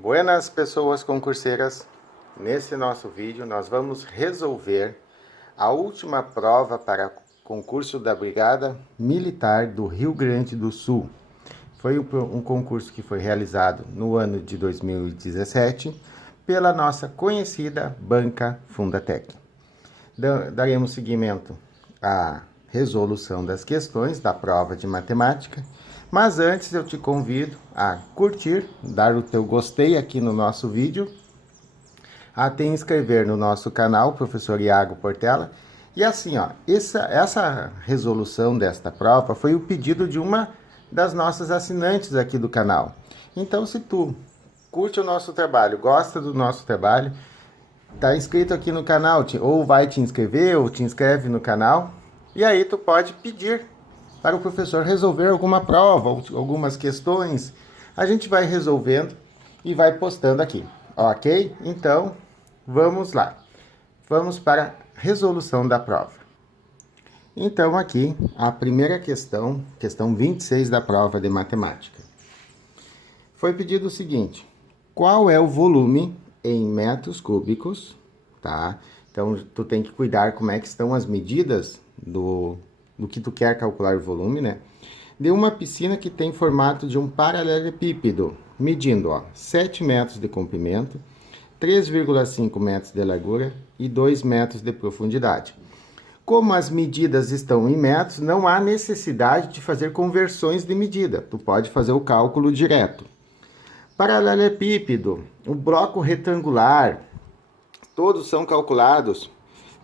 Buenas pessoas concurseiras, nesse nosso vídeo nós vamos resolver a última prova para concurso da Brigada Militar do Rio Grande do Sul. Foi um concurso que foi realizado no ano de 2017 pela nossa conhecida Banca Fundatec. Daremos seguimento à resolução das questões da prova de matemática. Mas antes eu te convido a curtir, dar o teu gostei aqui no nosso vídeo, a te inscrever no nosso canal, Professor Iago Portela. E assim, ó, essa resolução desta prova foi o pedido de uma das nossas assinantes aqui do canal. Então, se tu curte o nosso trabalho, gosta do nosso trabalho, tá inscrito aqui no canal, ou vai te inscrever, ou te inscreve no canal, e aí tu pode pedir para o professor resolver alguma prova, algumas questões. A gente vai resolvendo e vai postando aqui, ok? Então, vamos lá. Vamos para a resolução da prova. Então, aqui, a primeira questão 26 da prova de matemática. Foi pedido o seguinte: qual é o volume em metros cúbicos, tá? Então, tu tem que cuidar como é que estão as medidas do que tu quer calcular o volume, né? De uma piscina que tem formato de um paralelepípedo, medindo, ó, 7 metros de comprimento, 3,5 metros de largura e 2 metros de profundidade. Como as medidas estão em metros, não há necessidade de fazer conversões de medida. Tu pode fazer o cálculo direto. Paralelepípedo, o bloco retangular, todos são calculados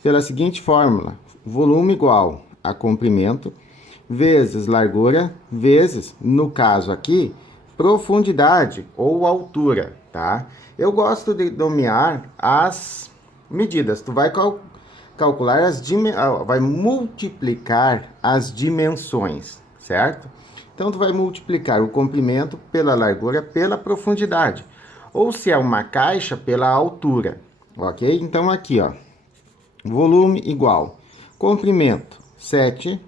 pela seguinte fórmula: volume igual a comprimento, vezes largura, vezes, no caso aqui, profundidade ou altura, tá? Eu gosto de nomear as medidas. Tu vai calcular vai multiplicar as dimensões, certo? Então, tu vai multiplicar o comprimento pela largura, pela profundidade. Ou se é uma caixa, pela altura, ok? Então, aqui, ó, volume igual comprimento 7,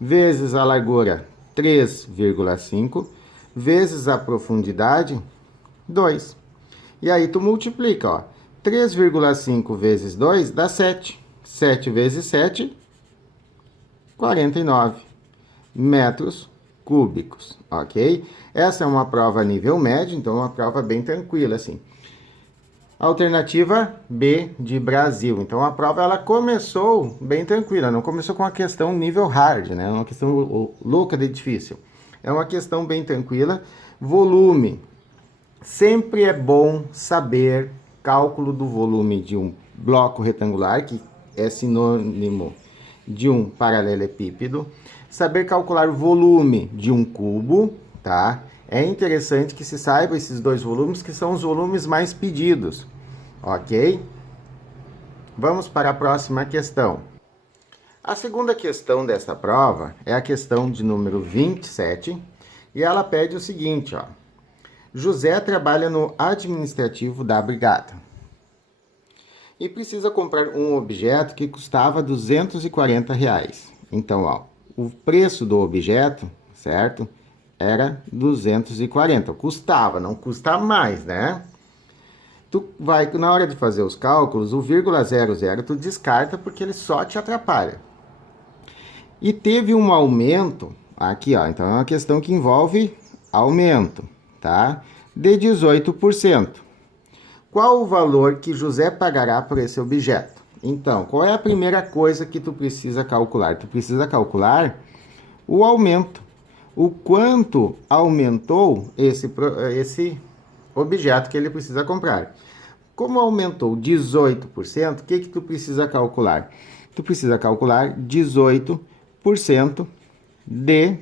vezes a largura 3,5, vezes a profundidade 2. E aí tu multiplica, ó, 3,5 vezes 2 dá 7. 7 vezes 7, 49 metros cúbicos, ok? Essa é uma prova nível médio, então é uma prova bem tranquila, assim. Alternativa B de Brasil. Então a prova ela começou bem tranquila, não começou com uma questão nível hard, né? Uma questão louca de difícil. É uma questão bem tranquila. Volume. Sempre é bom saber cálculo do volume de um bloco retangular, que é sinônimo de um paralelepípedo. Saber calcular o volume de um cubo, tá? É interessante que se saiba esses dois volumes, que são os volumes mais pedidos, ok? Vamos para a próxima questão. A segunda questão dessa prova é a questão de número 27, e ela pede o seguinte, ó. José trabalha no administrativo da brigada e precisa comprar um objeto que custava R$240. Então, ó, o preço do objeto, certo? Era 240, custava, não custa mais, né? Tu vai, na hora de fazer os cálculos, o vírgula 00 tu descarta porque ele só te atrapalha. E teve um aumento, aqui ó, então é uma questão que envolve aumento, tá? De 18%. Qual o valor que José pagará por esse objeto? Então, qual é a primeira coisa que tu precisa calcular? Tu precisa calcular o aumento. O quanto aumentou esse objeto que ele precisa comprar. Como aumentou 18%, o que tu precisa calcular? Tu precisa calcular 18% de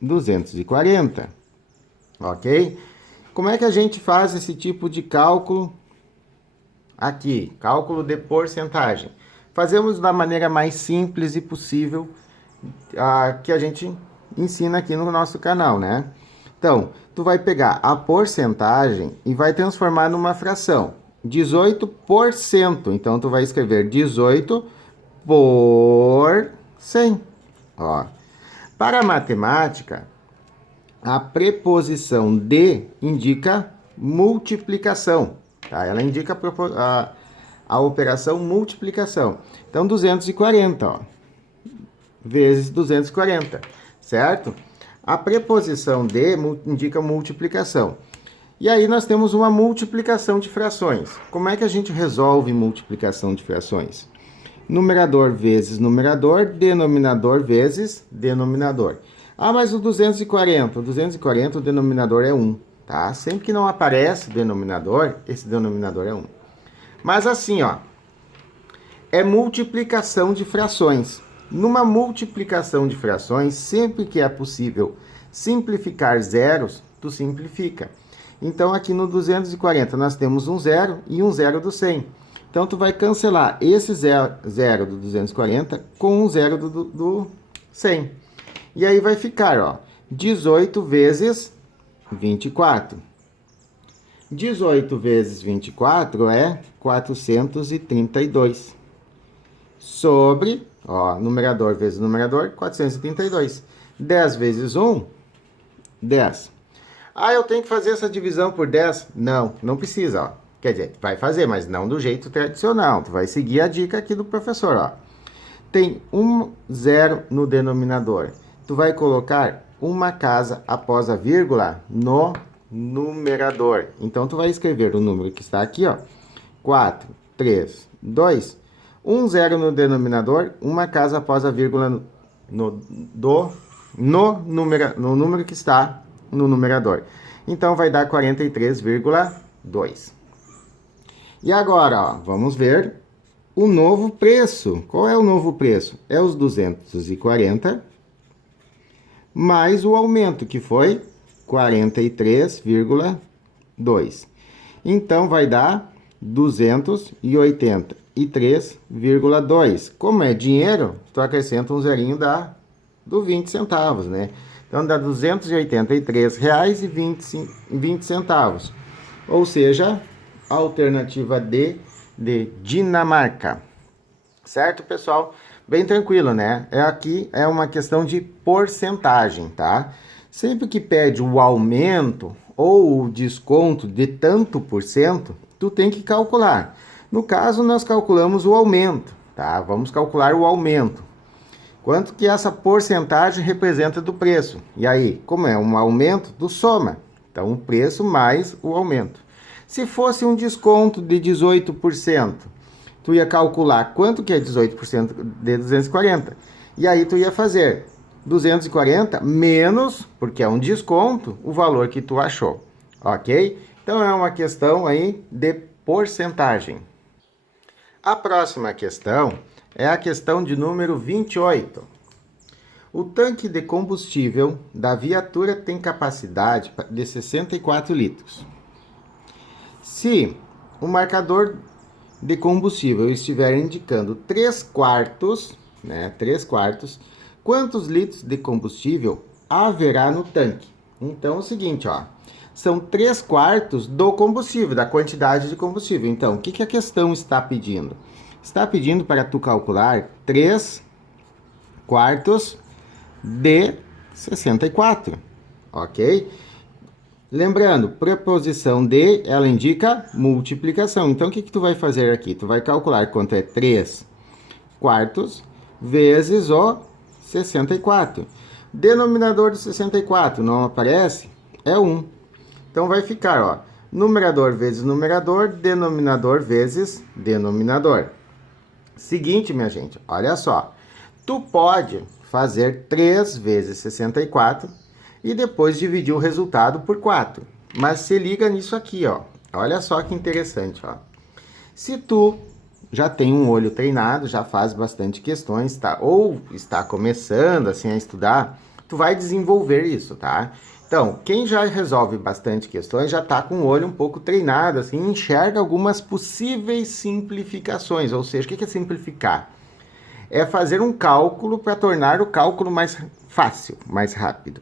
240, ok? Como é que a gente faz esse tipo de cálculo aqui? Cálculo de porcentagem. Fazemos da maneira mais simples e possível que a gente ensina aqui no nosso canal, né? Então, tu vai pegar a porcentagem e vai transformar numa fração. 18%. Então, tu vai escrever 18 por 100. Ó. Para a matemática, a preposição de indica multiplicação, tá? Ela indica a operação multiplicação. Então, 240, ó, vezes 240, certo? A preposição de indica multiplicação. E aí nós temos uma multiplicação de frações. Como é que a gente resolve multiplicação de frações? Numerador vezes numerador, denominador vezes denominador. Ah, mas o 240 o denominador é 1, tá? Sempre que não aparece o denominador, esse denominador é 1. Mas assim, ó, é multiplicação de frações. Numa multiplicação de frações, sempre que é possível simplificar zeros, tu simplifica. Então, aqui no 240, nós temos um zero e um zero do 100. Então, tu vai cancelar esse zero do 240 com um zero do 100. E aí vai ficar, ó, 18 vezes 24. 18 vezes 24 é 432. Sobre, ó, numerador vezes numerador, 432. 10 vezes 1, 10. Ah, eu tenho que fazer essa divisão por 10? Não, não precisa, ó. Quer dizer, vai fazer, mas não do jeito tradicional. Tu vai seguir a dica aqui do professor, ó. Tem um zero no denominador. Tu vai colocar uma casa após a vírgula no numerador. Então, tu vai escrever o número que está aqui, ó. 4, 3, 2. Um zero no denominador, uma casa após a vírgula no número que está no numerador. Então, vai dar 43,2. E agora, ó, vamos ver o novo preço. Qual é o novo preço? É os 240 mais o aumento, que foi 43,2. Então, vai dar 283,2. Como é dinheiro, tu acrescenta um zerinho do 20 centavos, né? Então, dá R$ 283,20. Ou seja, a alternativa D de Dinamarca. Certo, pessoal? Bem tranquilo, né? Aqui é uma questão de porcentagem, tá? Sempre que pede o aumento ou o desconto de tanto por cento, tu tem que calcular. No caso, nós calculamos o aumento, tá? Vamos calcular o aumento. Quanto que essa porcentagem representa do preço? E aí, como é um aumento, tu soma. Então, o preço mais o aumento. Se fosse um desconto de 18%, tu ia calcular quanto que é 18% de 240. E aí, tu ia fazer 240 menos, porque é um desconto, o valor que tu achou. Ok? Então, é uma questão aí de porcentagem. A próxima questão é a questão de número 28. O tanque de combustível da viatura tem capacidade de 64 litros. Se o marcador de combustível estiver indicando 3/4, né, 3/4, quantos litros de combustível haverá no tanque? Então, é o seguinte, ó, são 3/4 do combustível, da quantidade de combustível. Então, o que a questão está pedindo? Está pedindo para tu calcular 3/4 de 64, ok? Lembrando, preposição de, ela indica multiplicação. Então, o que tu vai fazer aqui? Tu vai calcular quanto é 3/4 vezes o 64. Denominador do 64 não aparece? É 1. Então, vai ficar, ó, numerador vezes numerador, denominador vezes denominador. Seguinte, minha gente, olha só. Tu pode fazer 3 vezes 64 e depois dividir o resultado por 4. Mas se liga nisso aqui, ó. Olha só que interessante, ó. Se tu já tem um olho treinado, já faz bastante questões, tá? Ou está começando assim a estudar, tu vai desenvolver isso, tá? Então, quem já resolve bastante questões já tá com o olho um pouco treinado, assim, enxerga algumas possíveis simplificações. Ou seja, o que é simplificar? É fazer um cálculo para tornar o cálculo mais fácil, mais rápido.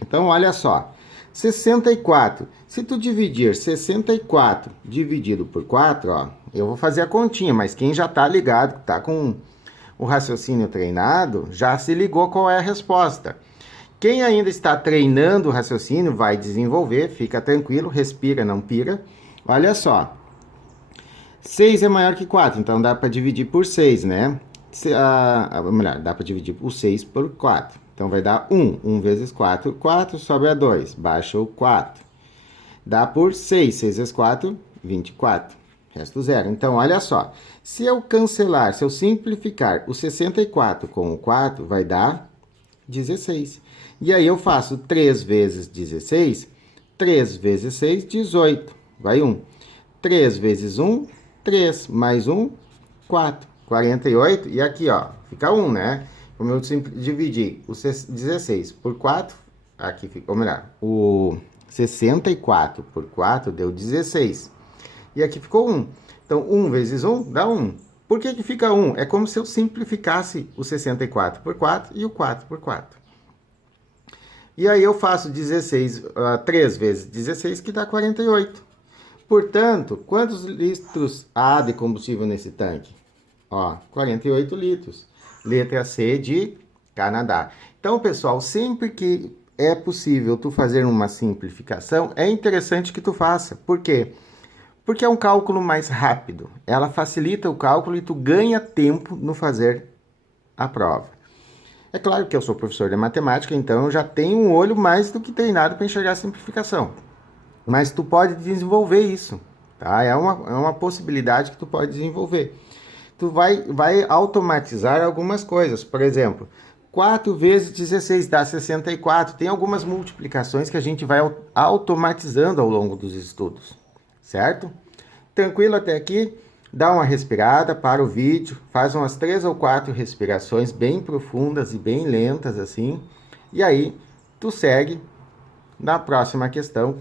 Então, olha só, 64. Se tu dividir 64 dividido por 4, ó, eu vou fazer a continha, mas quem já tá ligado, tá com o raciocínio treinado, já se ligou qual é a resposta. Quem ainda está treinando o raciocínio vai desenvolver, fica tranquilo, respira, não pira. Olha só, 6 é maior que 4, então dá para dividir por 6, né? Melhor, dá para dividir o 6 por 4. Então vai dar 1. 1 vezes 4, 4, sobra 2. Baixa o 4. Dá por 6. 6 vezes 4, 24. Resto 0. Então, olha só. Se eu cancelar, se eu simplificar o 64 com o 4, vai dar 16. E aí eu faço 3 vezes 16. 3 vezes 6, 18. Vai 1. 3 vezes 1, 3. Mais 1, 4. 48. E aqui, ó, fica 1, né? Como eu dividi o 16 por 4, aqui fica, ou melhor, o 64 por 4 deu 16. E aqui ficou 1. Então, 1 vezes 1 dá 1. Por que fica 1? É como se eu simplificasse o 64 por 4 e o 4 por 4. E aí eu faço 3 vezes 16, que dá 48. Portanto, quantos litros há de combustível nesse tanque? Ó, 48 litros. Letra C de Canadá. Então, pessoal, sempre que é possível tu fazer uma simplificação, é interessante que tu faça. Por quê? Porque é um cálculo mais rápido. Ela facilita o cálculo e tu ganha tempo no fazer a prova. É claro que eu sou professor de matemática, então eu já tenho um olho mais do que treinado para enxergar a simplificação. Mas tu pode desenvolver isso, tá? É uma possibilidade que tu pode desenvolver. Tu vai automatizar algumas coisas. Por exemplo, 4 vezes 16 dá 64. Tem algumas multiplicações que a gente vai automatizando ao longo dos estudos, certo? Tranquilo até aqui? Dá uma respirada, para o vídeo, faz umas 3 ou 4 respirações bem profundas e bem lentas assim. E aí, tu segue na próxima questão.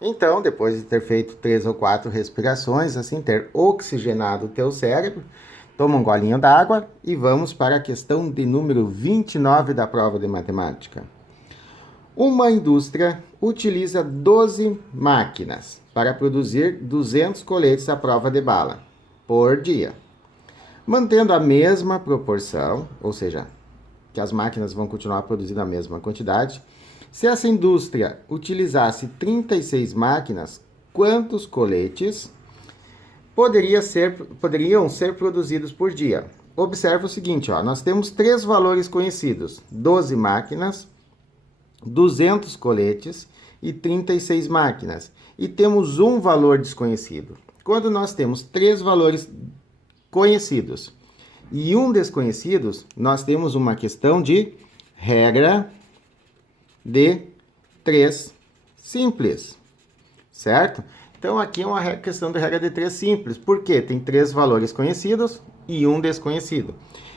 Então, depois de ter feito 3 ou 4 respirações, assim, ter oxigenado o teu cérebro, toma um golinho d'água e vamos para a questão de número 29 da prova de matemática. Uma indústria utiliza 12 máquinas para produzir 200 coletes à prova de bala por dia, mantendo a mesma proporção, ou seja, que as máquinas vão continuar produzindo a mesma quantidade. Se essa indústria utilizasse 36 máquinas, quantos coletes poderiam ser produzidos por dia? Observa o seguinte, ó, nós temos 3 valores conhecidos: 12 máquinas, 200 coletes e 36 máquinas. E temos um valor desconhecido. Quando nós temos 3 valores conhecidos e um desconhecido, nós temos uma questão de regra de 3 simples, certo? Então, aqui é uma questão de regra de 3 simples. Por quê? Tem 3 valores conhecidos e um desconhecido.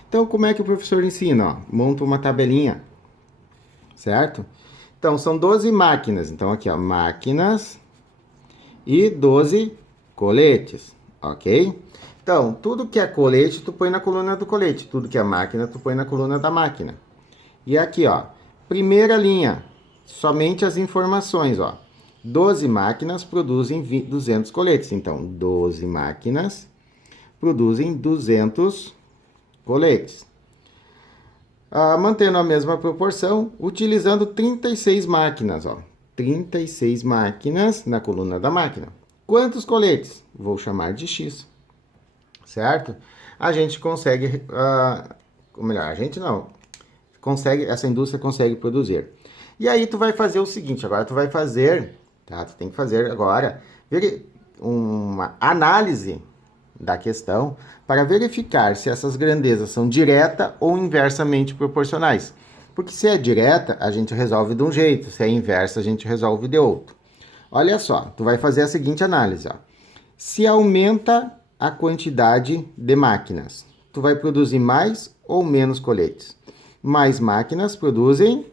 Então, como é que o professor ensina? Ó, monta uma tabelinha, certo? Então, são 12 máquinas. Então, aqui, ó, máquinas e 12 coletes, ok? Então, tudo que é colete, tu põe na coluna do colete. Tudo que é máquina, tu põe na coluna da máquina. E aqui, ó, primeira linha, somente as informações, ó. 12 máquinas produzem 200 coletes. Então, 12 máquinas produzem 200 coletes. Mantendo a mesma proporção, utilizando 36 máquinas, ó. 36 máquinas na coluna da máquina. Quantos coletes? Vou chamar de X, certo? A gente consegue, ou melhor, a gente não, essa indústria consegue produzir. E aí tu vai fazer o seguinte, agora tu vai fazer, tá? Tu tem que fazer agora uma análise da questão para verificar se essas grandezas são direta ou inversamente proporcionais. Porque se é direta, a gente resolve de um jeito, se é inversa, a gente resolve de outro. Olha só, tu vai fazer a seguinte análise, ó. Se aumenta a quantidade de máquinas, tu vai produzir mais ou menos coletes? Mais máquinas produzem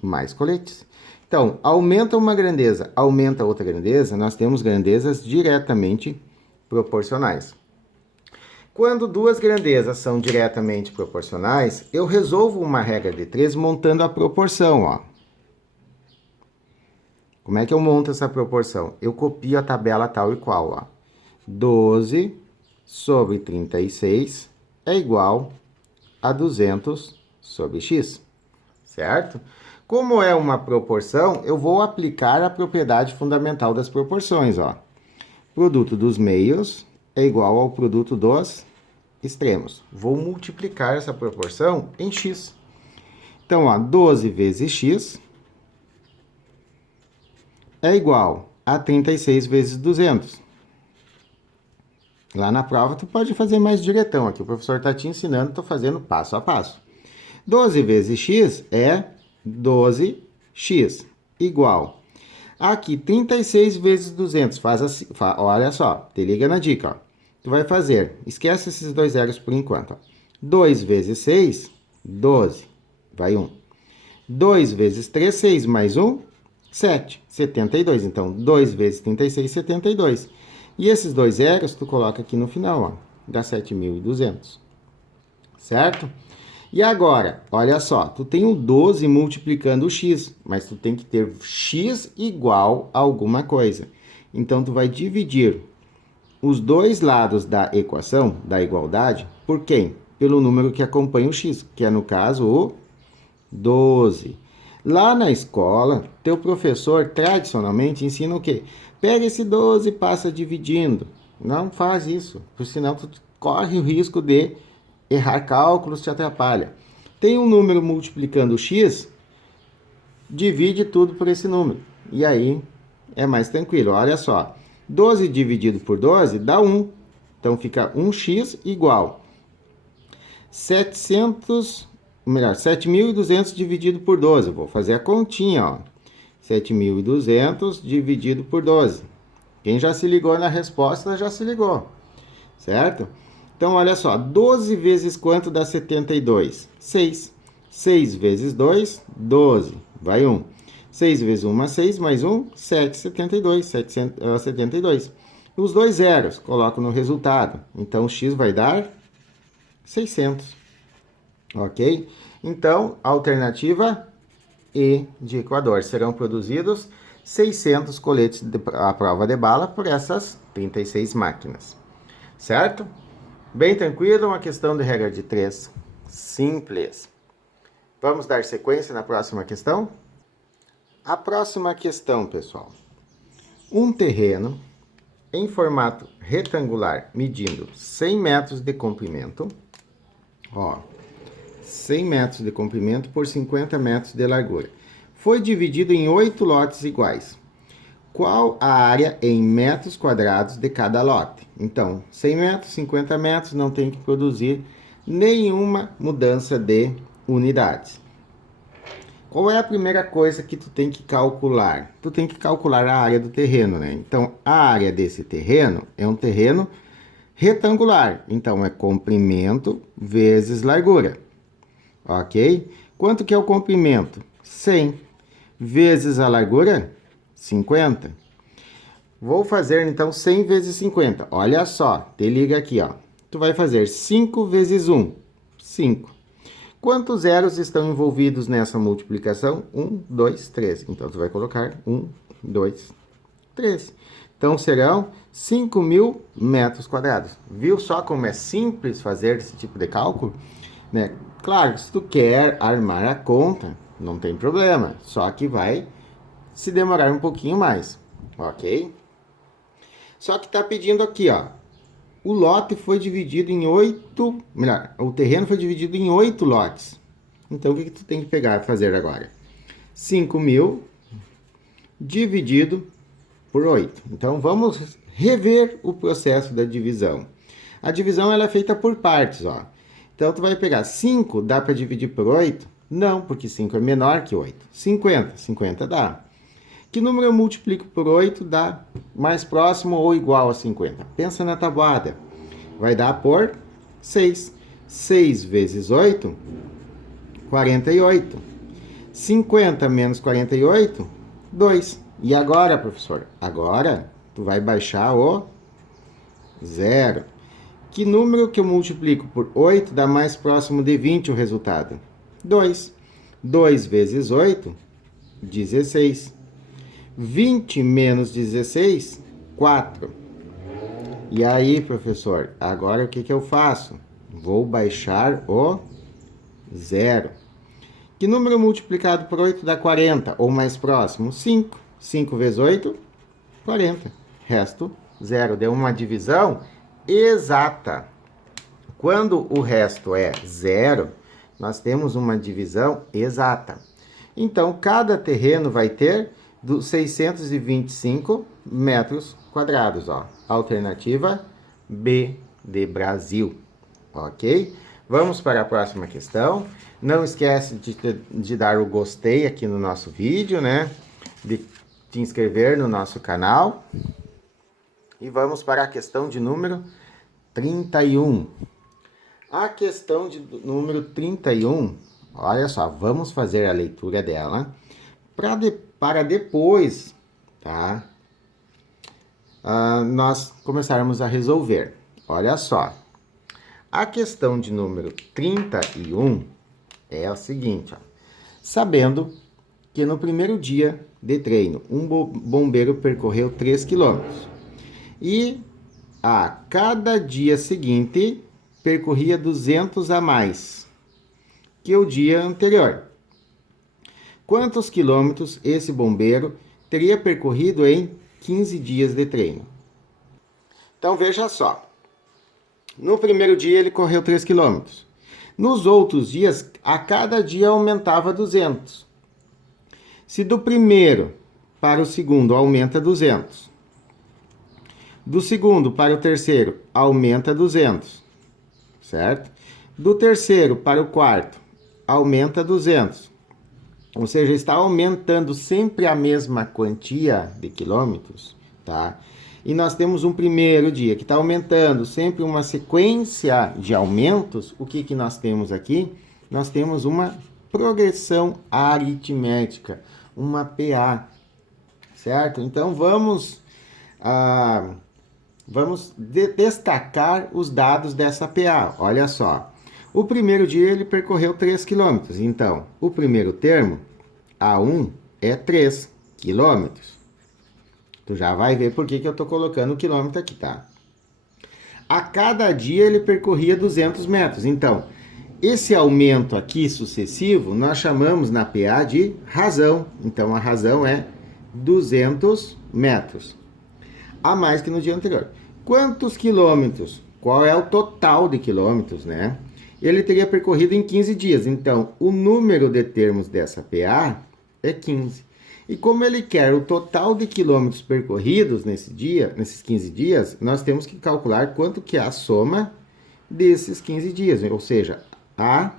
mais coletes. Então, aumenta uma grandeza, aumenta outra grandeza, nós temos grandezas diretamente proporcionais. Quando duas grandezas são diretamente proporcionais, eu resolvo uma regra de 3 montando a proporção, ó. Como é que eu monto essa proporção? Eu copio a tabela tal e qual, ó. 12 sobre 36 é igual a 200 sobre x, certo? Como é uma proporção, eu vou aplicar a propriedade fundamental das proporções, ó. Produto dos meios é igual ao produto dos extremos. Vou multiplicar essa proporção em x. Então, ó, 12 vezes x é igual a 36 vezes 200. Lá na prova, tu pode fazer mais diretão. Aqui o professor está te ensinando, estou fazendo passo a passo. 12 vezes x é 12x, igual. Aqui, 36 vezes 200, faz assim, olha só, te liga na dica, ó. Tu vai fazer, esquece esses dois zeros por enquanto, ó. 2 vezes 6, 12, vai 1. 2 vezes 3, 6 mais 1, 7, 72. Então, 2 vezes 36, 72. E esses dois zeros, tu coloca aqui no final, ó, dá 7.200, certo? E agora, olha só, tu tem o 12 multiplicando o x, mas tu tem que ter x igual a alguma coisa. Então, tu vai dividir os dois lados da equação, da igualdade, por quem? Pelo número que acompanha o x, que é, no caso, o 12. Lá na escola, teu professor tradicionalmente ensina o quê? Pega esse 12 e passa dividindo. Não faz isso, porque senão tu corre o risco de errar cálculos, te atrapalha. Tem um número multiplicando x, divide tudo por esse número. E aí é mais tranquilo. Olha só, 12 dividido por 12 dá 1. Então fica 1x igual 7.200 dividido por 12. Vou fazer a continha, ó. 7.200 dividido por 12. Quem já se ligou na resposta, já se ligou, certo? Então, olha só, 12 vezes quanto dá 72? 6. 6 vezes 2, 12. Vai 1. 6 vezes 1, 6, mais 1, 7, 72. 72. Os dois zeros, coloco no resultado. Então, x vai dar 600. Ok? Então, alternativa E de Equador. Serão produzidos 600 coletes à prova de bala por essas 36 máquinas. Certo? Bem tranquilo, uma questão de regra de 3. Simples. Vamos dar sequência na próxima questão? A próxima questão, pessoal. Um terreno em formato retangular medindo 100 metros de comprimento. Ó, 100 metros de comprimento por 50 metros de largura. Foi dividido em 8 lotes iguais. Qual a área em metros quadrados de cada lote? Então, 100 metros, 50 metros, não tem que produzir nenhuma mudança de unidades. Qual é a primeira coisa que tu tem que calcular? Tu tem que calcular a área do terreno, né? Então, a área desse terreno é um terreno retangular. Então, é comprimento vezes largura. Ok? Quanto que é o comprimento? 100 vezes a largura? 50. Vou fazer, então, 100 vezes 50. Olha só, te liga aqui, ó. Tu vai fazer 5 vezes 1, 5. Quantos zeros estão envolvidos nessa multiplicação? 1, 2, 3. Então, tu vai colocar 1, 2, 3. Então, serão 5.000 metros quadrados. Viu só como é simples fazer esse tipo de cálculo? Né? Claro, se tu quer armar a conta, não tem problema. Só que vai se demorar um pouquinho mais, ok? Só que tá pedindo aqui, ó. O lote foi dividido em 8... Melhor, o terreno foi dividido em 8 lotes. Então, o que tu tem que pegar e fazer agora? 5.000 dividido por 8. Então, vamos rever o processo da divisão. A divisão ela é feita por partes, ó. Então, tu vai pegar 5, dá para dividir por 8? Não, porque 5 é menor que 8. 50, 50 dá. Que número eu multiplico por 8 dá mais próximo ou igual a 50? Pensa na tabuada. Vai dar por 6. 6 vezes 8, 48. 50 menos 48, 2. E agora, professor? Agora, tu vai baixar o zero. Que número que eu multiplico por 8 dá mais próximo de 20 o resultado? 2. 2 vezes 8, 16. 20 menos 16, 4. E aí, professor, agora o que eu faço? Vou baixar o zero. Que número multiplicado por 8 dá 40? Ou mais próximo? 5. 5 vezes 8, 40. Resto, 0. Deu uma divisão exata. Quando o resto é 0, nós temos uma divisão exata. Então, cada terreno vai ter 625 metros quadrados. Ó. Alternativa B de Brasil. Ok? Vamos para a próxima questão. Não esquece de dar o gostei aqui no nosso vídeo, né? De te inscrever no nosso canal. E vamos para a questão de número 31. A questão de número 31, olha só, vamos fazer a leitura dela para depois, tá? Nós começarmos a resolver. Olha só, a questão de número 31 é o seguinte, ó. Sabendo que no primeiro dia de treino, um bombeiro percorreu 3 quilômetros e a cada dia seguinte percorria 200 a mais que o dia anterior. Quantos quilômetros esse bombeiro teria percorrido em 15 dias de treino? Então veja só. No primeiro dia ele correu 3 quilômetros. Nos outros dias, a cada dia aumentava 200. Se do primeiro para o segundo aumenta 200. Do segundo para o terceiro aumenta 200. Certo? Do terceiro para o quarto, aumenta 200. Ou seja, está aumentando sempre a mesma quantia de quilômetros, tá? E nós temos um primeiro dia que está aumentando sempre uma sequência de aumentos. O que nós temos aqui? Nós temos uma progressão aritmética, uma PA, certo? Então, vamos destacar os dados dessa PA. Olha só. O primeiro dia ele percorreu 3 km. Então, o primeiro termo, A1, é 3 km. Tu já vai ver por que eu estou colocando o quilômetro aqui, tá? A cada dia ele percorria 200 metros. Então, esse aumento aqui sucessivo, nós chamamos na PA de razão. Então, a razão é 200 metros. A mais que no dia anterior. Quantos quilômetros? Qual é o total de quilômetros, né? Ele teria percorrido em 15 dias. Então, o número de termos dessa PA é 15. E como ele quer o total de quilômetros percorridos nesses 15 dias, nós temos que calcular quanto que é a soma desses 15 dias. Ou seja, a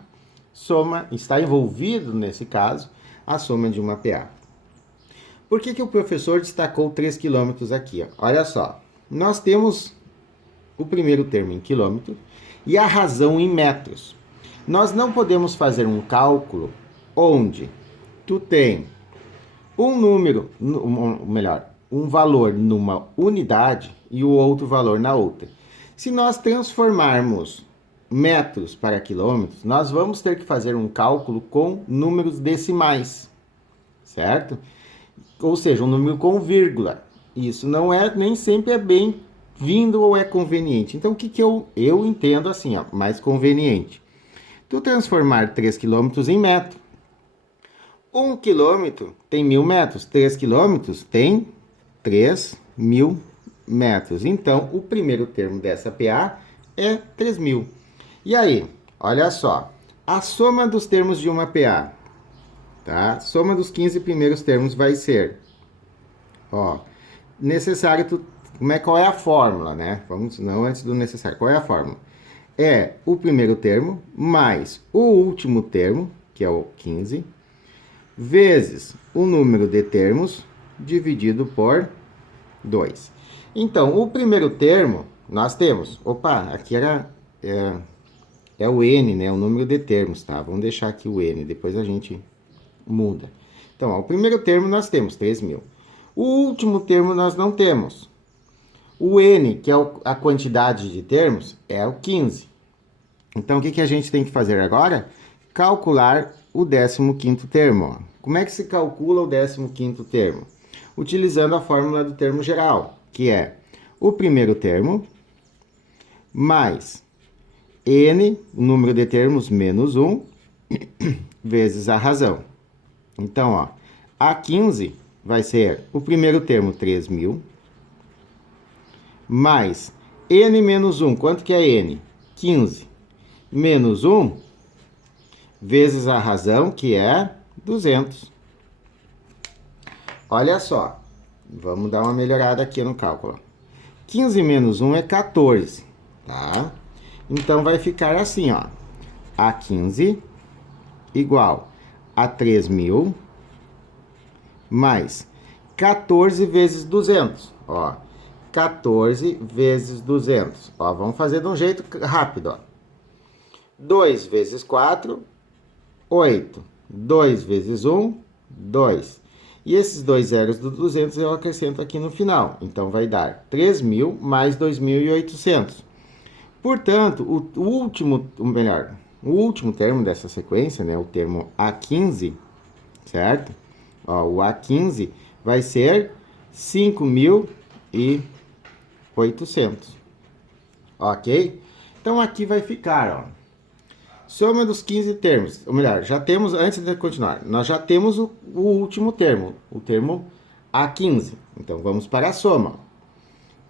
soma, está envolvido, nesse caso, a soma de uma PA. Por que o professor destacou 3 quilômetros aqui? Ó? Olha só, nós temos o primeiro termo em quilômetro e a razão em metros. Nós não podemos fazer um cálculo onde tu tem um número, um valor numa unidade e o outro valor na outra. Se nós transformarmos metros para quilômetros, nós vamos ter que fazer um cálculo com números decimais, certo? Ou seja, um número com vírgula. Isso não é, nem sempre é bem-vindo ou é conveniente. Então, o que eu entendo assim, ó, mais conveniente? Tu transformar 3 quilômetros em metro. 1 quilômetro tem 1000 metros. 3 quilômetros tem 3000 metros. Então, o primeiro termo dessa PA é 3000. E aí, olha só. A soma dos termos de uma PA, tá? Soma dos 15 primeiros termos vai ser, ó, necessário, qual é a fórmula, né? Vamos, não antes do necessário. Qual é a fórmula? É o primeiro termo mais o último termo, que é o 15, vezes o número de termos dividido por 2. Então, o primeiro termo, nós temos... Opa, aqui é o N, né? O número de termos, tá? Vamos deixar aqui o N, depois a gente muda. Então, ó, o primeiro termo nós temos 3000. O último termo nós não temos. O N, que é a quantidade de termos, é o 15. Então, o que a gente tem que fazer agora? Calcular o 15º termo. Ó. Como é que se calcula o 15º termo? Utilizando a fórmula do termo geral, que é o primeiro termo mais N, o número de termos, menos 1, vezes a razão. Então, ó, A15 vai ser o primeiro termo, 3.000, mais n menos 1. Quanto que é n? 15. Menos 1, vezes a razão, que é 200. Olha só, vamos dar uma melhorada aqui no cálculo. 15 menos 1 é 14, tá? Então, vai ficar assim, ó. A15 igual a 3.000 mais 14 vezes 200. Ó, 14 vezes 200. Ó, vamos fazer de um jeito rápido, ó. 2 vezes 4, 8. 2 vezes 1, 2. E esses dois zeros do 200 eu acrescento aqui no final. Então, vai dar 3.000 mais 2.800. Portanto, o último termo dessa sequência, né, o termo A15, certo? Ó, o A15 vai ser 5.800. Ok? Então, aqui vai ficar, ó. Soma dos 15 termos, ou melhor, já temos, antes de continuar, nós já temos o último termo, o termo A15. Então, vamos para a soma.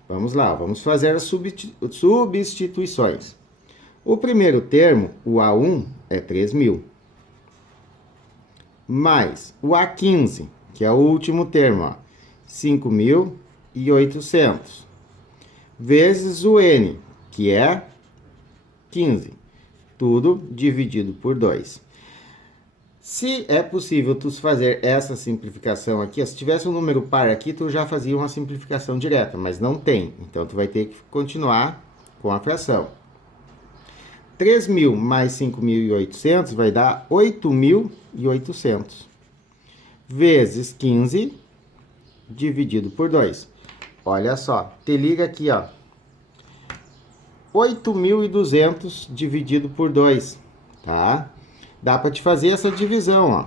Vamos lá, vamos fazer as substituições. O primeiro termo, o A1, é 3.000. Mais o A15, que é o último termo, ó, 5.800. Vezes o N, que é 15. Tudo dividido por 2. Se é possível tu fazer essa simplificação aqui, se tivesse um número par aqui, tu já fazia uma simplificação direta, mas não tem. Então, tu vai ter que continuar com a fração. 3.000 mais 5.800 vai dar 8.800. Vezes 15 dividido por 2. Olha só, te liga aqui, ó. 8.200 dividido por 2, tá? Dá para te fazer essa divisão, ó.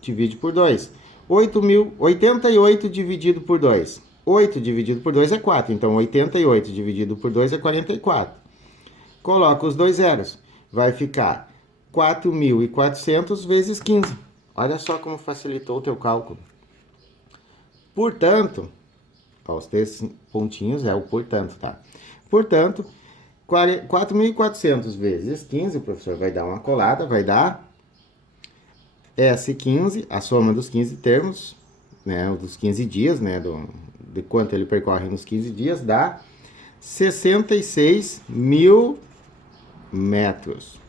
Divide por 2. 88 dividido por 2. 8 dividido por 2 é 4, então 88 dividido por 2 é 44. Coloca os dois zeros. Vai ficar 4.400 vezes 15. Olha só como facilitou o teu cálculo. Portanto, ó, os 3 pontinhos é o portanto, tá? Portanto, 4.400 vezes 15, o professor vai dar uma colada, vai dar S15, a soma dos 15 termos, né, dos 15 dias, né, de quanto ele percorre nos 15 dias, dá 66.000 metros.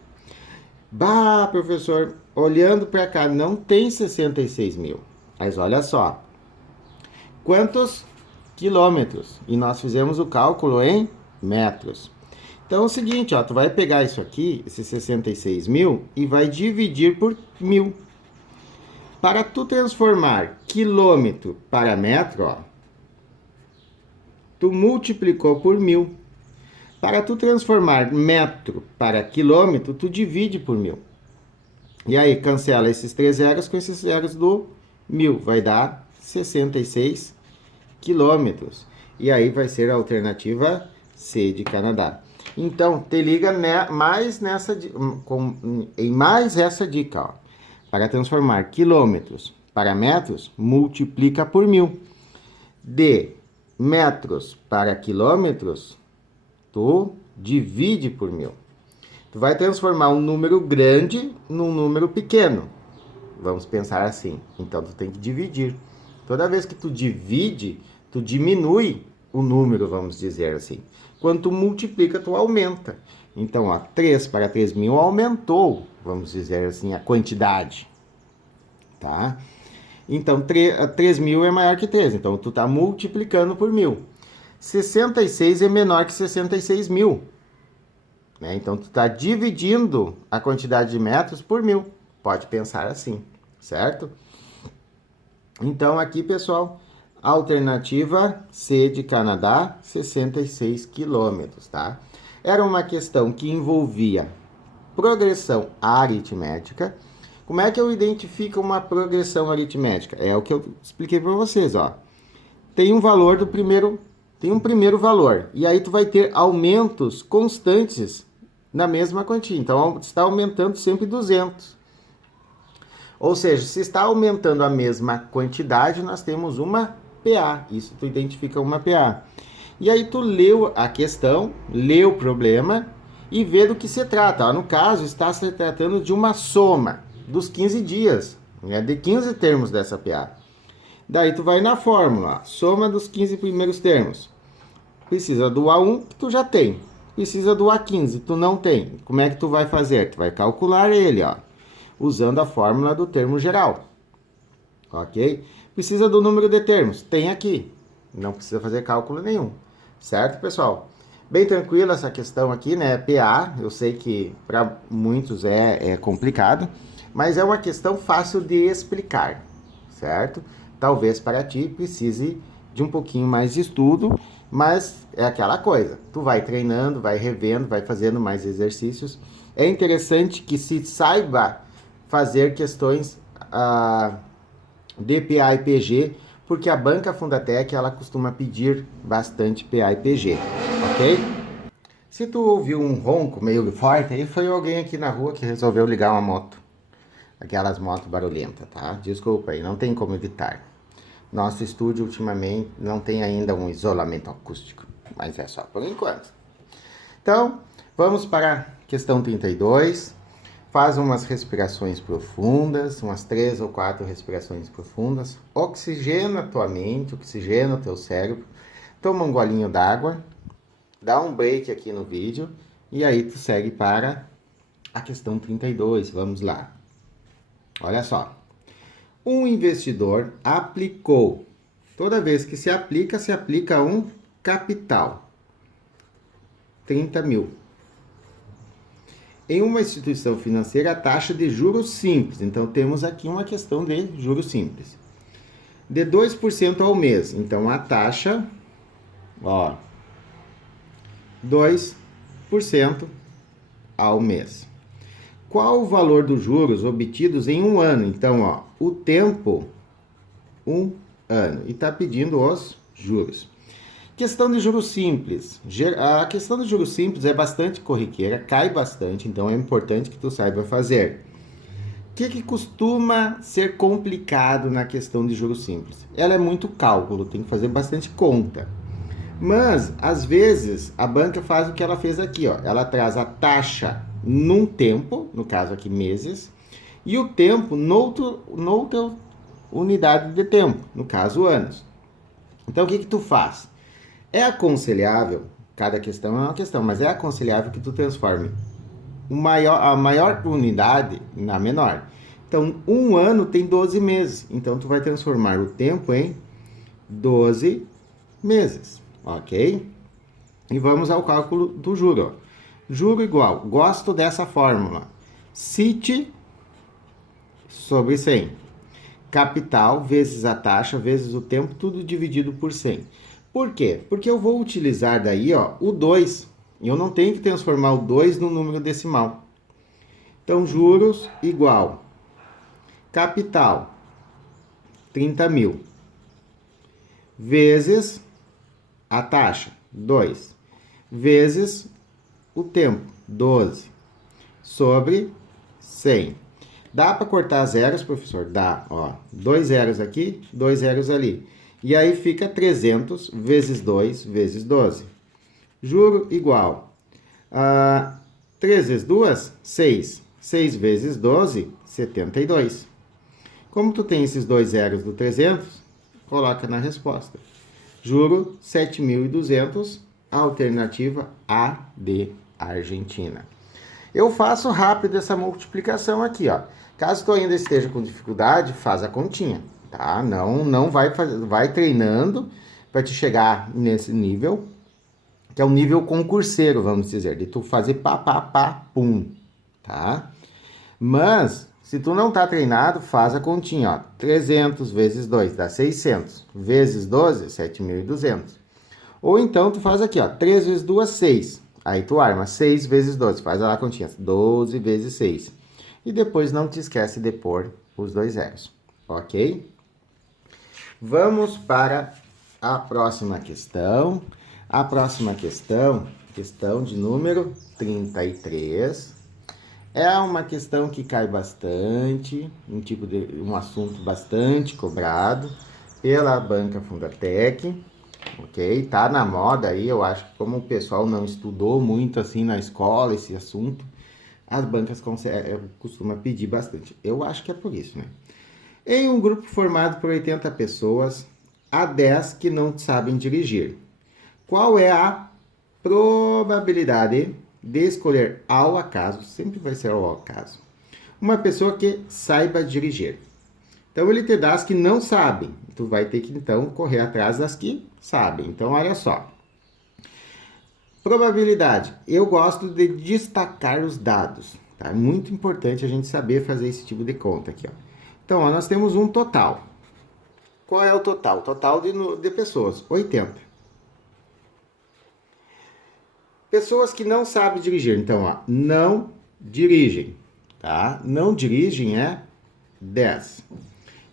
Bah, professor, olhando para cá, não tem 66.000. Mas olha só, quantos quilômetros? E nós fizemos o cálculo em metros. Então é o seguinte, ó, tu vai pegar isso aqui, esses 66.000, e vai dividir por 1.000. Para tu transformar quilômetro para metro, ó, tu multiplicou por 1.000. Para tu transformar metro para quilômetro, tu divide por 1.000. E aí, cancela esses 3 zeros com esses zeros do 1.000. Vai dar 66 quilômetros. E aí vai ser a alternativa C de Canadá. Então, te liga em mais essa dica, ó. Para transformar quilômetros para metros, multiplica por 1.000. De metros para quilômetros, tu divide por 1.000. Tu vai transformar um número grande num número pequeno. Vamos pensar assim. Então, tu tem que dividir. Toda vez que tu divide, tu diminui o número, vamos dizer assim. Quando tu multiplica, tu aumenta. Então, ó, 3 para 3.000 aumentou, vamos dizer assim, a quantidade. Tá? Então, 3.000 é maior que 3. Então, tu tá multiplicando por 1.000. 66 é menor que 66.000. Né? Então, tu tá dividindo a quantidade de metros por 1.000. Pode pensar assim, certo? Então, aqui, pessoal, alternativa C de Canadá, 66 quilômetros, tá? Era uma questão que envolvia progressão aritmética. Como é que eu identifico uma progressão aritmética? É o que eu expliquei para vocês, ó. Tem um valor tem um primeiro valor, e aí tu vai ter aumentos constantes na mesma quantia. Então, está aumentando sempre 200. Ou seja, se está aumentando a mesma quantidade, nós temos uma PA. Isso tu identifica uma PA. E aí tu leu a questão, leu o problema e vê do que se trata. No caso, está se tratando de uma soma dos 15 dias, né, de 15 termos dessa PA. Daí tu vai na fórmula, soma dos 15 primeiros termos. Precisa do A1, que tu já tem. Precisa do A15, tu não tem. Como é que tu vai fazer? Tu vai calcular ele, ó, usando a fórmula do termo geral. Ok? Precisa do número de termos. Tem aqui. Não precisa fazer cálculo nenhum. Certo, pessoal? Bem tranquila essa questão aqui, né? PA, eu sei que para muitos é complicado, mas é uma questão fácil de explicar, certo? Talvez para ti precise de um pouquinho mais de estudo, mas é aquela coisa. Tu vai treinando, vai revendo, vai fazendo mais exercícios. É interessante que se saiba fazer questões de PA e PG, porque a banca Fundatec, ela costuma pedir bastante PA e PG, ok? Se tu ouviu um ronco meio forte, aí foi alguém aqui na rua que resolveu ligar uma moto. Aquelas motos barulhentas, tá? Desculpa aí, não tem como evitar. Nosso estúdio, ultimamente, não tem ainda um isolamento acústico, mas é só por enquanto. Então, vamos para a questão 32. Faz umas respirações profundas, umas 3 ou 4 respirações profundas. Oxigena a tua mente, oxigena o teu cérebro. Toma um golinho d'água. Dá um break aqui no vídeo. E aí tu segue para a questão 32. Vamos lá. Olha só. Um investidor aplicou. Toda vez que se aplica um capital. 30 mil. Em uma instituição financeira, a taxa de juros simples. Então, temos aqui uma questão de juros simples. De 2% ao mês. Então, a taxa, ó, 2% ao mês. Qual o valor dos juros obtidos em um ano? Então, ó, o tempo, 1 ano. E está pedindo os juros. Questão de juros simples. A questão de juros simples é bastante corriqueira, cai bastante, então é importante que tu saiba fazer. O que costuma ser complicado na questão de juros simples? Ela é muito cálculo, tem que fazer bastante conta. Mas, às vezes, a banca faz o que ela fez aqui, ó. Ela traz a taxa num tempo, no caso aqui meses, e o tempo noutra unidade de tempo, no caso anos. Então, o que tu faz? É aconselhável, cada questão é uma questão, mas é aconselhável que tu transforme a maior unidade na menor. Então, um ano tem 12 meses. Então, tu vai transformar o tempo em 12 meses, ok? E vamos ao cálculo do juro. Juro igual, gosto dessa fórmula. CIT sobre 100. Capital vezes a taxa vezes o tempo, tudo dividido por 100. Por quê? Porque eu vou utilizar daí, ó, o 2. E eu não tenho que transformar o 2 no número decimal. Então, juros igual. Capital, 30 mil. Vezes a taxa, 2. Vezes o tempo, 12. Sobre 100. Dá para cortar zeros, professor? Dá, ó. 2 zeros aqui, 2 zeros ali. E aí fica 300 vezes 2 vezes 12. Juro igual. 3 vezes 2, 6. 6 vezes 12, 72. Como tu tem esses 2 zeros do 300, coloca na resposta. Juro 7.200, alternativa A de Argentina. Eu faço rápido essa multiplicação aqui, ó. Caso tu ainda esteja com dificuldade, faz a continha. Tá? Não vai fazer, vai treinando para te chegar nesse nível, que é o nível concurseiro, vamos dizer, de tu fazer pá, pum, tá? Mas, se tu não tá treinado, faz a continha, ó. 300 vezes 2 dá 600, vezes 12, 7.200. Ou então, tu faz aqui, ó, 3 vezes 2, 6. Aí tu arma 6 vezes 12, faz lá a continha, 12 vezes 6. E depois não te esquece de pôr os 2 zeros, ok? Vamos para a próxima questão. A próxima questão Questão de número 33. É uma questão que cai bastante, um assunto bastante cobrado pela banca Fundatec, ok? Tá na moda aí, eu acho que como o pessoal não estudou muito assim na escola esse assunto, as bancas costumam pedir bastante. Eu acho que é por isso, né? Em um grupo formado por 80 pessoas, há 10 que não sabem dirigir. Qual é a probabilidade de escolher ao acaso, sempre vai ser ao acaso, uma pessoa que saiba dirigir? Então ele te dá as que não sabem, tu vai ter que então correr atrás das que sabem. Então olha só, probabilidade, eu gosto de destacar os dados, tá? É muito importante a gente saber fazer esse tipo de conta aqui, ó. Então ó, nós temos um total. Qual é o total? Total de pessoas, 80. Pessoas que não sabem dirigir. Então, ó, não dirigem, tá? Não dirigem é 10.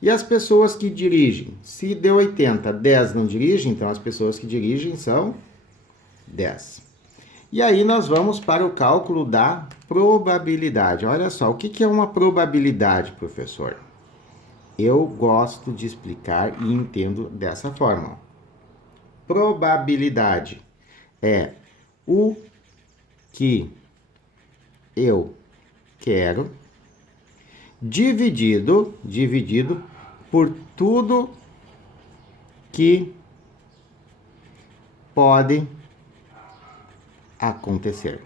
E as pessoas que dirigem? Se deu 80, 10 não dirigem, então as pessoas que dirigem são 10. E aí nós vamos para o cálculo da probabilidade. Olha só, o que é uma probabilidade, professor? Eu gosto de explicar e entendo dessa forma. Probabilidade é o que eu quero dividido por tudo que pode acontecer.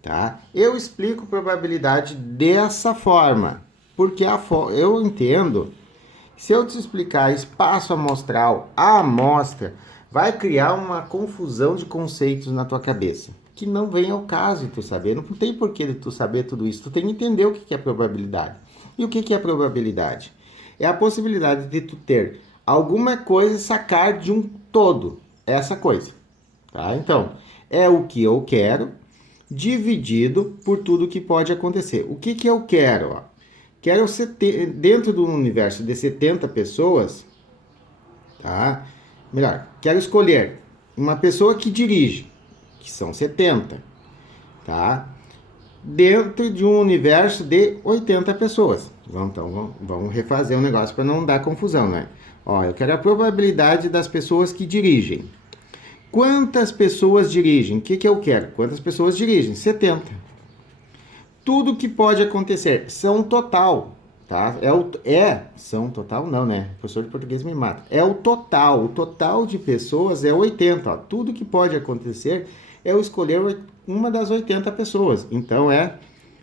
Tá? Eu explico probabilidade dessa forma, porque eu entendo que se eu te explicar espaço amostral, a amostra vai criar uma confusão de conceitos na tua cabeça, que não vem ao caso de tu saber. Não tem porquê de tu saber tudo isso. Tu tem que entender o que é probabilidade. E o que é probabilidade? É a possibilidade de tu ter alguma coisa e sacar de um todo essa coisa. Tá? Então, é o que eu quero dividido por tudo que pode acontecer. O que eu quero? Ó? Quero dentro do universo de 70 pessoas, tá? Melhor, quero escolher uma pessoa que dirige, que são 70, tá? Dentro de um universo de 80 pessoas. Vamos refazer o negócio para não dar confusão, né? Ó, eu quero a probabilidade das pessoas que dirigem. Quantas pessoas dirigem? O que eu quero? Quantas pessoas dirigem? 70. Tudo que pode acontecer, são total, tá? São total não, né? O professor de português me mata. É o total de pessoas é 80, ó. Tudo que pode acontecer é eu escolher uma das 80 pessoas. Então é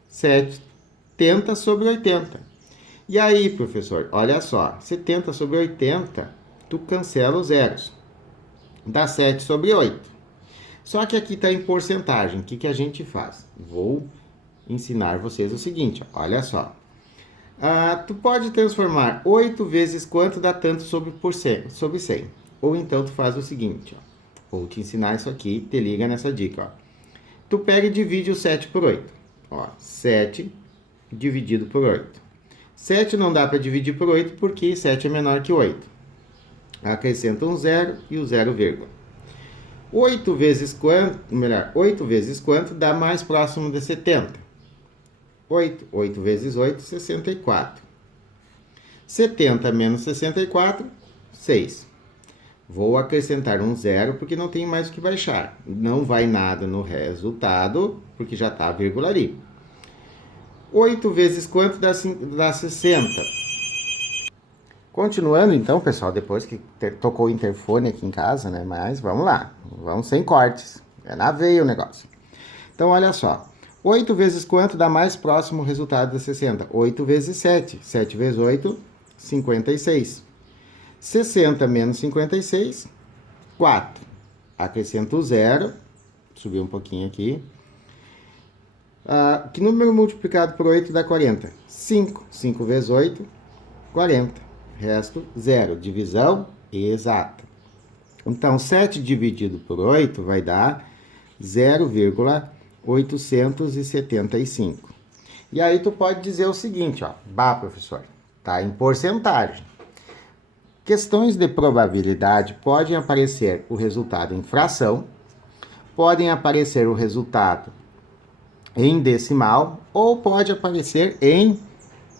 70 sobre 80. E aí, professor, olha só, 70 sobre 80, tu cancela os zeros. Dá 7 sobre 8. Só que aqui está em porcentagem. O que a gente faz? Vou ensinar vocês o seguinte, ó, olha só. Tu pode transformar 8 vezes quanto dá tanto sobre 100. Ou então tu faz o seguinte, ó. Vou te ensinar isso aqui, te liga nessa dica, ó. Tu pega e divide o 7 por 8. Ó, 7 dividido por 8. 7 não dá para dividir por 8 porque 7 é menor que 8. Acrescenta um zero e o zero vírgula. 8 vezes quanto dá mais próximo de 70? 8. 8 vezes 8, 64. 70 menos 64, 6. Vou acrescentar um zero porque não tem mais o que baixar. Não vai nada no resultado porque já está a vírgula ali. 8 vezes quanto dá 60? Continuando então, pessoal, depois que tocou o interfone aqui em casa, né? Mas vamos lá, vamos sem cortes. É na veia o negócio. Então, olha só. 8 vezes quanto dá mais próximo o resultado de 60? 8 vezes 7. 7 vezes 8, 56. 60 menos 56, 4. Acrescento o zero. Subir um pouquinho aqui. Que número multiplicado por 8 dá 40? 5. 5 vezes 8, 40. Resto, zero. Divisão exata. Então, 7 dividido por 8 vai dar 0,875. E aí tu pode dizer o seguinte, ó. Bah, professor, tá em porcentagem. Questões de probabilidade podem aparecer o resultado em fração, podem aparecer o resultado em decimal ou pode aparecer em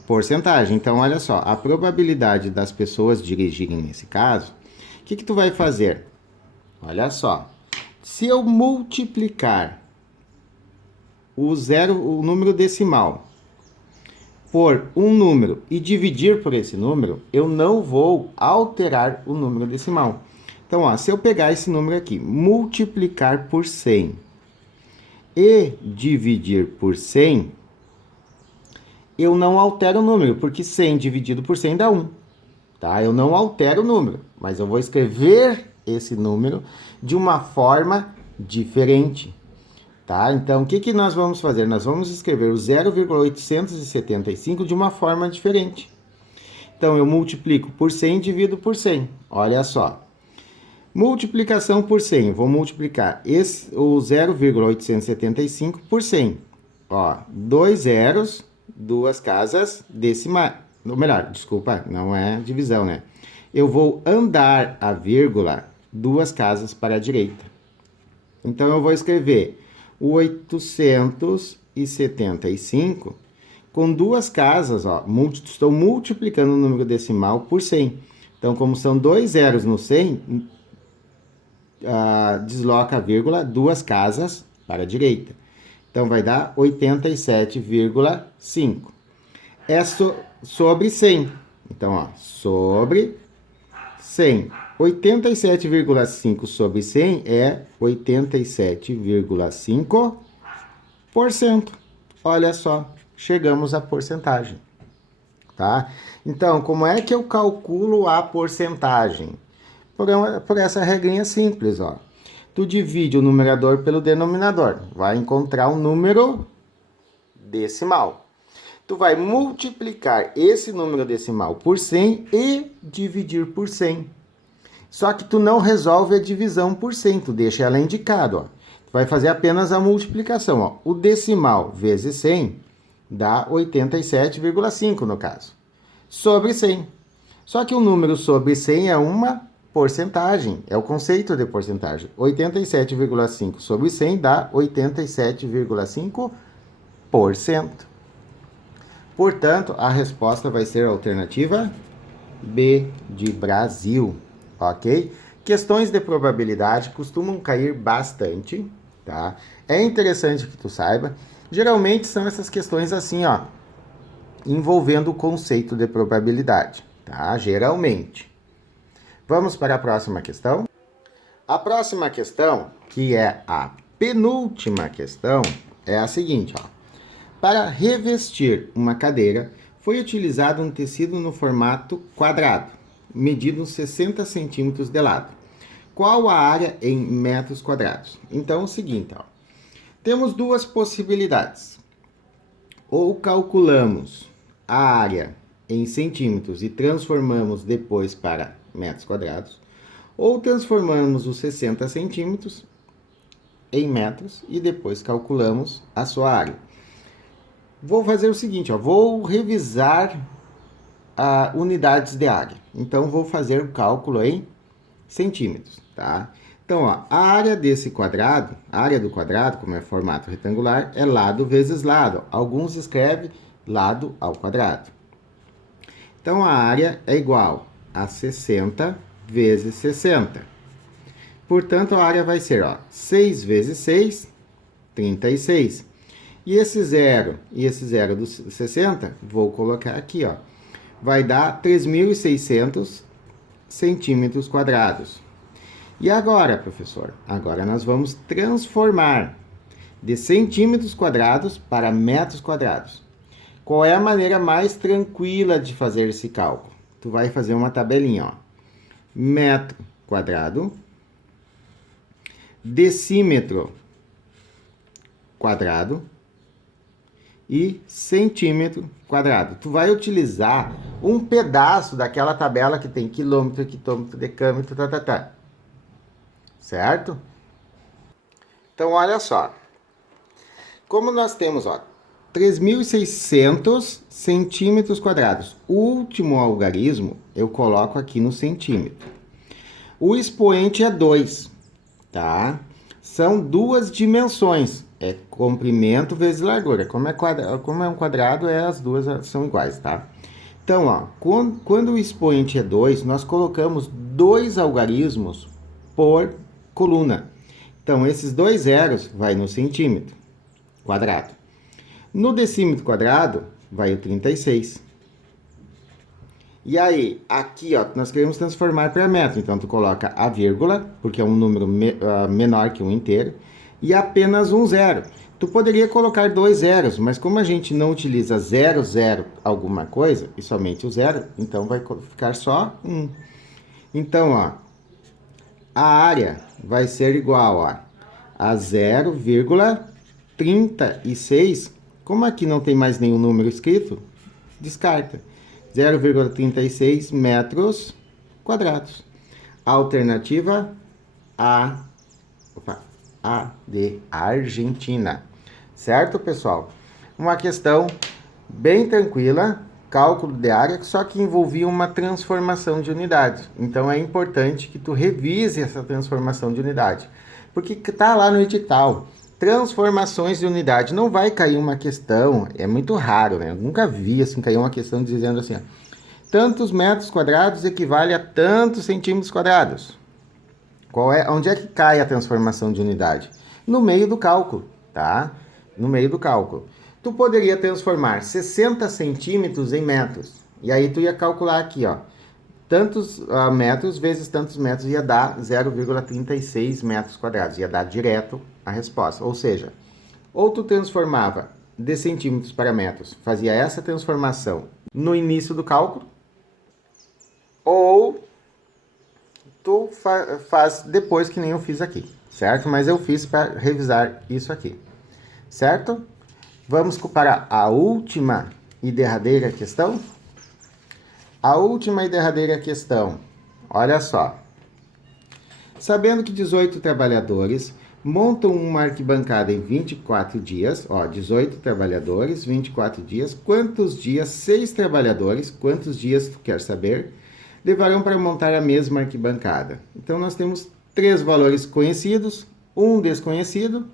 porcentagem. Então, olha só, a probabilidade das pessoas dirigirem nesse caso, o que tu vai fazer? Olha só, se eu multiplicar o número decimal, por um número e dividir por esse número, eu não vou alterar o número decimal. Então, ó, se eu pegar esse número aqui, multiplicar por 100 e dividir por 100, eu não altero o número, porque 100 dividido por 100 dá 1. Tá? Eu não altero o número, mas eu vou escrever esse número de uma forma diferente. Tá? Então, o que nós vamos fazer? Nós vamos escrever o 0,875 de uma forma diferente. Então, eu multiplico por 100 e divido por 100. Olha só. Multiplicação por 100. Vou multiplicar o 0,875 por 100. Ó, 2 zeros, 2 casas decimais. Ou melhor, desculpa, não é divisão, né? Eu vou andar a vírgula 2 casas para a direita. Então, eu vou escrever o 875 com 2 casas, ó, estou multiplicando o número decimal por 100. Então, como são 2 zeros no 100, desloca a vírgula 2 casas para a direita. Então, vai dar 87,5. É sobre 100. Então, ó, sobre 100. 87,5 sobre 100 é 87,5%. Olha só, chegamos à porcentagem, tá? Então, como é que eu calculo a porcentagem? Por essa regrinha simples, ó. Tu divide o numerador pelo denominador, vai encontrar um número decimal. Tu vai multiplicar esse número decimal por 100 e dividir por 100. Só que tu não resolve a divisão por 100, tu deixa ela indicada, ó. Tu vai fazer apenas a multiplicação, ó. O decimal vezes 100 dá 87,5 no caso. Sobre 100. Só que o número sobre 100 é uma porcentagem, é o conceito de porcentagem. 87,5 sobre 100 dá 87,5%. Portanto, a resposta vai ser a alternativa B de Brasil. Ok? Questões de probabilidade costumam cair bastante, tá? É interessante que tu saiba. Geralmente são essas questões assim, ó, envolvendo o conceito de probabilidade, tá? Geralmente. Vamos para a próxima questão? A próxima questão, que é a penúltima questão, é a seguinte, ó. Para revestir uma cadeira, foi utilizado um tecido no formato quadrado, medido 60 centímetros de lado. Qual a área em metros quadrados? Então, é o seguinte, ó. Temos duas possibilidades. Ou calculamos a área em centímetros e transformamos depois para metros quadrados, ou transformamos os 60 centímetros em metros e depois calculamos a sua área. Vou fazer o seguinte, ó, vou revisar unidades de área. Então, vou fazer o cálculo em centímetros, tá? Então, ó, a área desse quadrado, a área do quadrado, como é formato retangular, é lado vezes lado. Alguns escrevem lado ao quadrado. Então, a área é igual a 60 vezes 60. Portanto, a área vai ser, ó, 6 vezes 6, 36. E esse zero dos 60, vou colocar aqui, ó. Vai dar 3.600 centímetros quadrados. E agora, professor? Agora nós vamos transformar de centímetros quadrados para metros quadrados. Qual é a maneira mais tranquila de fazer esse cálculo? Tu vai fazer uma tabelinha, ó. Metro quadrado, decímetro quadrado e centímetro quadrado. Tu vai utilizar um pedaço daquela tabela que tem quilômetro, hectômetro, decâmetro, tá. Certo? Então, olha só. Como nós temos, ó, 3.600 centímetros quadrados. O último algarismo eu coloco aqui no centímetro. O expoente é 2, tá? São duas dimensões. É comprimento vezes largura. Como é um quadrado, as duas são iguais, tá? Então, ó, quando o expoente é 2, nós colocamos 2 algarismos por coluna. Então, esses 2 zeros vai no centímetro quadrado. No decímetro quadrado, vai o 36. E aí, aqui, ó, nós queremos transformar para metro. Então, tu coloca a vírgula, porque é um número menor que um inteiro, e apenas um zero. Tu poderia colocar 2 zeros, mas como a gente não utiliza 0, 0 alguma coisa, e somente o zero, então vai ficar só 1. Então, ó, a área vai ser igual, ó, a 0,36. Como aqui não tem mais nenhum número escrito, descarta. 0,36 metros quadrados. Alternativa A de Argentina. Certo, pessoal? Uma questão bem tranquila, cálculo de área, só que envolvia uma transformação de unidade. Então, é importante que tu revise essa transformação de unidade. Porque tá lá no edital. Transformações de unidade. Não vai cair uma questão, é muito raro, né? Eu nunca vi assim cair uma questão dizendo assim, ó, tantos metros quadrados equivale a tantos centímetros quadrados. Onde é que cai a transformação de unidade? No meio do cálculo, tá? No meio do cálculo. Tu poderia transformar 60 centímetros em metros. E aí tu ia calcular aqui, ó. Tantos metros vezes tantos metros ia dar 0,36 metros quadrados. Ia dar direto a resposta. Ou seja, ou tu transformava de centímetros para metros, fazia essa transformação no início do cálculo, ou tu faz depois que nem eu fiz aqui, certo? Mas eu fiz para revisar isso aqui, certo? Vamos para a última e derradeira questão? A última e derradeira questão, olha só. Sabendo que 18 trabalhadores montam uma arquibancada em 24 dias, ó, 18 trabalhadores, 24 dias, quantos dias 6 trabalhadores, quantos dias tu quer saber, levarão para montar a mesma arquibancada? Então, nós temos 3 valores conhecidos, um desconhecido,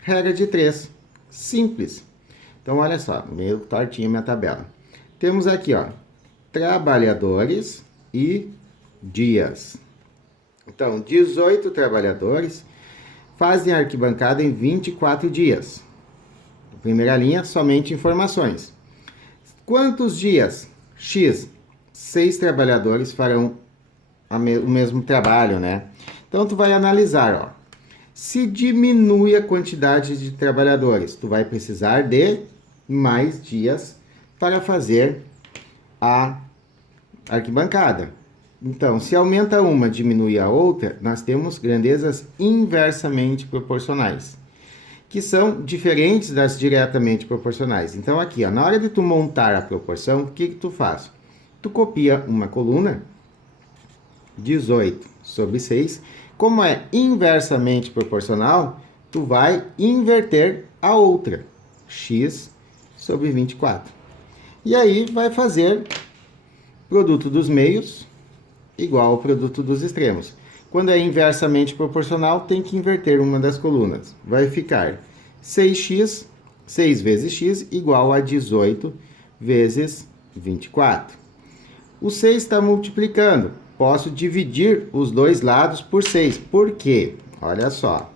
regra de 3, simples. Então, olha só, meio tortinha minha tabela. Temos aqui, ó, trabalhadores e dias. Então, 18 trabalhadores fazem a arquibancada em 24 dias. Primeira linha, somente informações. Quantos dias? X. 6 trabalhadores farão o mesmo trabalho, né? Então, tu vai analisar, ó. Se diminui a quantidade de trabalhadores, tu vai precisar de mais dias para fazer a arquibancada. Então, se aumenta uma, diminui a outra, nós temos grandezas inversamente proporcionais, que são diferentes das diretamente proporcionais. Então, aqui, ó, na hora de tu montar a proporção, o que tu faz? Tu copia uma coluna, 18 sobre 6. Como é inversamente proporcional, tu vai inverter a outra, x sobre 24. E aí, vai fazer produto dos meios igual ao produto dos extremos. Quando é inversamente proporcional, tem que inverter uma das colunas. Vai ficar 6x, 6 vezes x, igual a 18 vezes 24. O 6 está multiplicando. Posso dividir os dois lados por 6. Por quê? Olha só.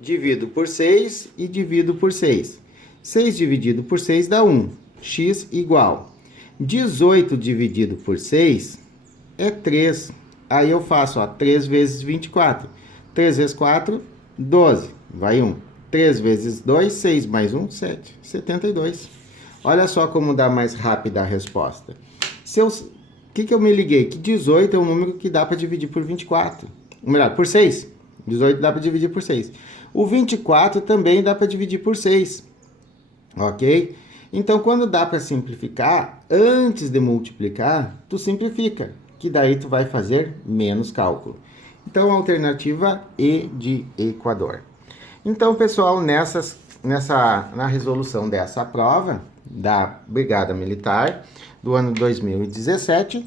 Divido por 6 e divido por 6. 6 dividido por 6 dá 1. X igual 18 dividido por 6 é 3. Aí eu faço, ó, 3 vezes 24. 3 vezes 4, 12. Vai 1. 3 vezes 2, 6 mais 1, 7. 72. Olha só como dá mais rápida a resposta. O que eu me liguei? Que 18 é um número que dá para dividir por 24. Ou melhor, por 6. 18 dá para dividir por 6. O 24 também dá para dividir por 6. Ok? Então, quando dá para simplificar, antes de multiplicar, tu simplifica, que daí tu vai fazer menos cálculo. Então, a alternativa E de Equador. Então, pessoal, nessas na resolução dessa prova da Brigada Militar do ano 2017,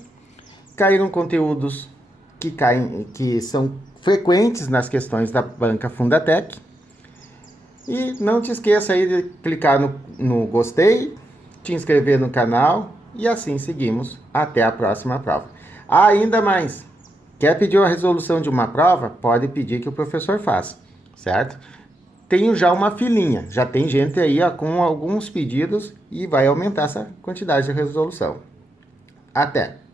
caíram conteúdos que são frequentes nas questões da banca Fundatec. E não te esqueça aí de clicar no gostei, te inscrever no canal e assim seguimos até a próxima prova. Ainda mais, quer pedir a resolução de uma prova? Pode pedir que o professor faça, certo? Tenho já uma filinha, já tem gente aí com alguns pedidos e vai aumentar essa quantidade de resolução. Até!